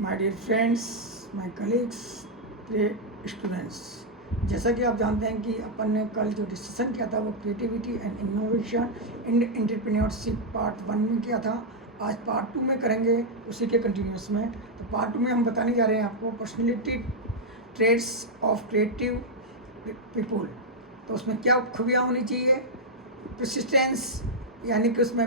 My dear friends, my colleagues, students, जैसा कि आप जानते हैं कि अपन ने कल जो डिस्कशन किया था वो creativity and innovation in entrepreneurship part 1 में किया था। आज पार्ट 2 में करेंगे, उसी के कंटिन्यूस में। तो पार्ट 2 में हम बताने जा रहे हैं आपको personality trades of creative people. तो उसमें क्या खूबियाँ होनी चाहिए, परसिस्टेंस यानी कि उसमें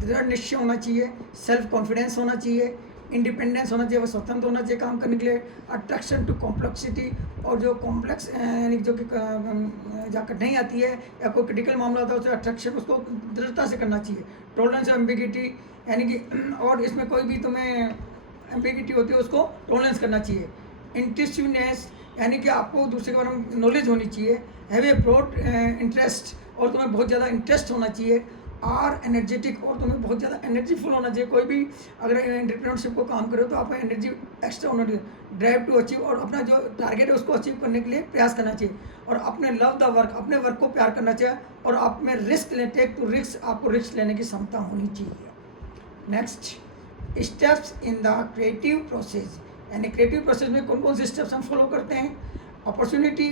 दृढ़ निश्चय होना चाहिए, सेल्फ कॉन्फिडेंस होना चाहिए, इंडिपेंडेंस होना चाहिए, वो स्वतंत्र होना चाहिए काम करने के लिए, अट्रैक्शन टू कॉम्प्लेक्सिटी, और जो कॉम्प्लेक्स यानी जो कि जहाँ कठिनाई आती है या कोई क्रिटिकल मामला होता है उसे अट्रैक्शन उसको दृढ़ता से करना चाहिए, टॉलरेंस ऑफ एम्बिगिटी यानी कि और इसमें कोई भी तुम्हें एम्बिगिटी होती है उसको टॉलरेंस करना चाहिए, इंटरेस्टिवनेस यानी कि आपको दूसरे के बारे में नॉलेज होनी चाहिए, हैव ए ब्रॉड इंटरेस्ट और तुम्हें बहुत ज़्यादा इंटरेस्ट होना चाहिए, आर एनर्जेटिक और तुम्हें बहुत ज़्यादा एनर्जीफुल होना चाहिए। कोई भी अगर एंटरप्रेन्योरशिप को काम करो तो आपको एनर्जी एक्स्ट्रा होना चाहिए, ड्राइव टू अचीव और अपना जो टारगेट है उसको अचीव करने के लिए प्रयास करना चाहिए, और अपने लव द वर्क अपने वर्क को प्यार करना चाहिए, और आप में रिस्क ले टेक टू रिस्क आपको रिस्क लेने की क्षमता होनी चाहिए। Next, steps in the creative process यानी क्रिएटिव प्रोसेस में कौन कौन से स्टेप्स हम फॉलो करते हैं। अपॉर्चुनिटी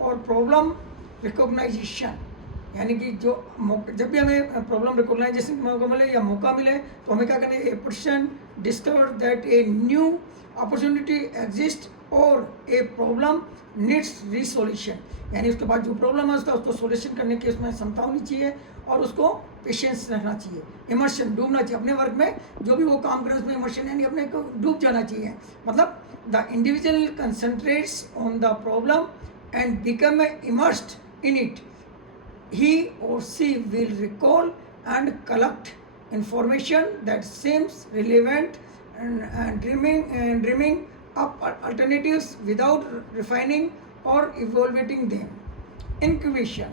और प्रॉब्लम रिकॉग्नाइजेशन यानी कि जो जब भी हमें प्रॉब्लम रिकॉग्नाइजेशन मौका मिले या मौका मिले तो हमें क्या करना है, a person discover that a new opportunity exist और ए प्रॉब्लम नीड्स रिसोल्यूशन यानी उसके बाद जो प्रॉब्लम है उसको सोल्यूशन करने की उसमें क्षमता होनी चाहिए और उसको पेशेंस रखना चाहिए, इमर्शन डूबना चाहिए अपने वर्क में, जो भी वो काम करे उसमें इमर्शन यानी अपने को डूब जाना चाहिए। मतलब the individual concentrates on the problem and become immersed in it, he or she will recall and collect information that seems relevant and dreaming up alternatives without refining or evaluating them. Incubation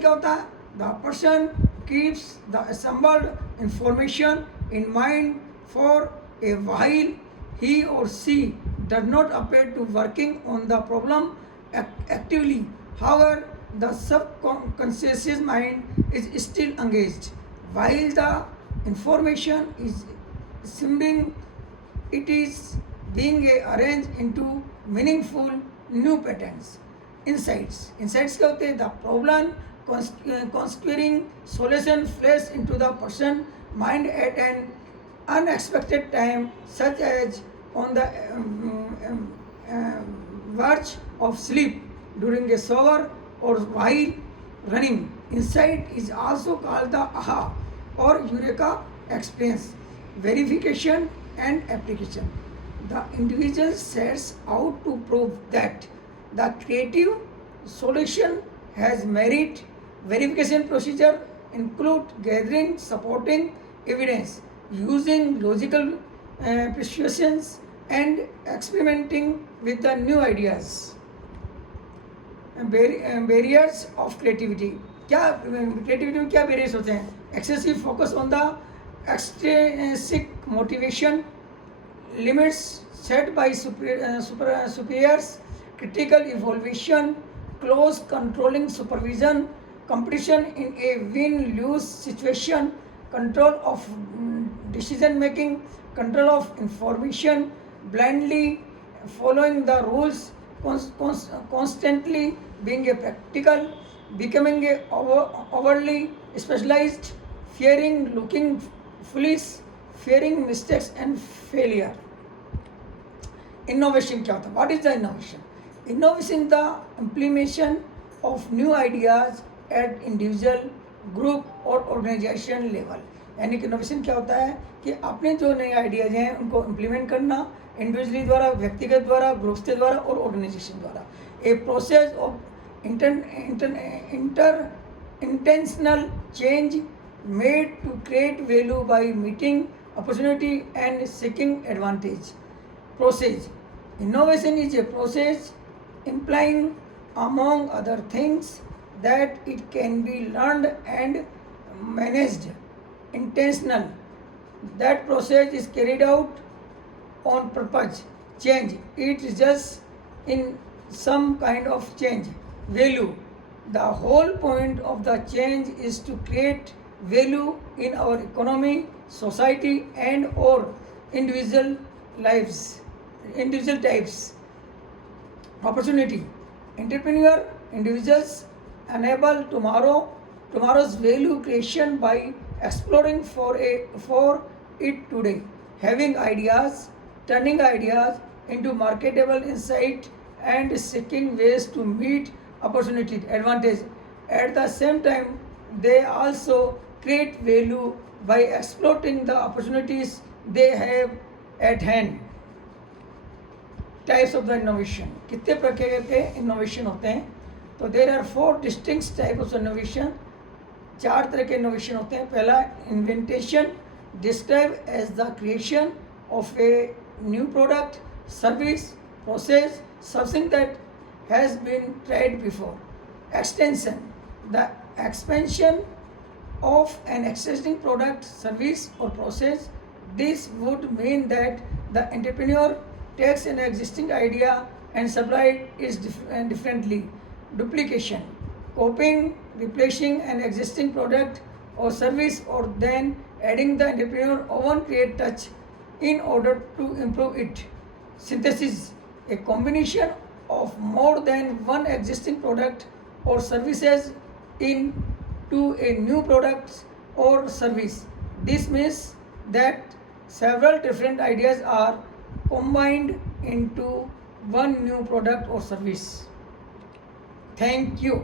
क्या होता है? The person keeps the assembled information in mind for a while he or she does not appear to working on the problem actively. However, the subconscious mind is still engaged. While the information is simmering, it is being arranged into meaningful new patterns. Insights क्या होते हैं? The problem constituting solution flash into the person mind at an unexpected time, such as on the verge of sleep, during a shower, or while running. Insight is also called the aha or eureka experience. Verification and application. The individual sets out to prove that the creative solution has merit. Verification procedure include gathering supporting evidence, using logical persuasions, and experimenting with the new ideas. Barriers of creativity, क्या creativity में क्या barriers होते हैं? Excessive focus on the extrinsic motivation, limits set by superiors, critical evolution, close controlling supervision, competition in a win lose situation, control of decision making, control of information, blindly following the rules, constantly being a practical, becoming a overly specialized, fearing looking foolish, fearing mistakes and failure. Innovation क्या होता है? What is the innovation? Innovation is the implementation of new ideas at individual, group और organization level. यानी कि इनोवेशन क्या होता है कि अपने जो नए आइडियाज हैं उनको इम्प्लीमेंट करना इंडिविजुअली द्वारा, व्यक्तिगत द्वारा, ग्रुप्स के द्वारा और ऑर्गेनाइजेशन द्वारा। A process of intentional change made to create value by meeting opportunity and seeking advantage. Process innovation is a process implying among other things that it can be learned and managed. Intentional, that process is carried out on purpose. Change, it results in some kind of change. Value, the whole point of the change is to create value in our economy, society and or individual lives, individual types. Opportunity. Entrepreneur individuals enable tomorrow's value creation by exploring for it today, having ideas, turning ideas into marketable insight, and seeking ways to meet opportunity advantage. At the same time, they also create value by exploiting the opportunities they have at hand. Types of the innovation, कितने प्रकार के innovation होते हैं? तो there are 4 distinct type of innovation, 4 तरह के innovation होते हैं. पहला invention, describe as the creation of a new product, service, process, something that has been tried before. Extension, the expansion of an existing product, service or process. This would mean that the entrepreneur takes an existing idea and supply it differently. Duplication, copying, replacing an existing product or service or then adding the entrepreneur own create touch in order to improve it. Synthesis, a combination of more than one existing product or services into a new product or service. This means that several different ideas are combined into one new product or service. Thank you.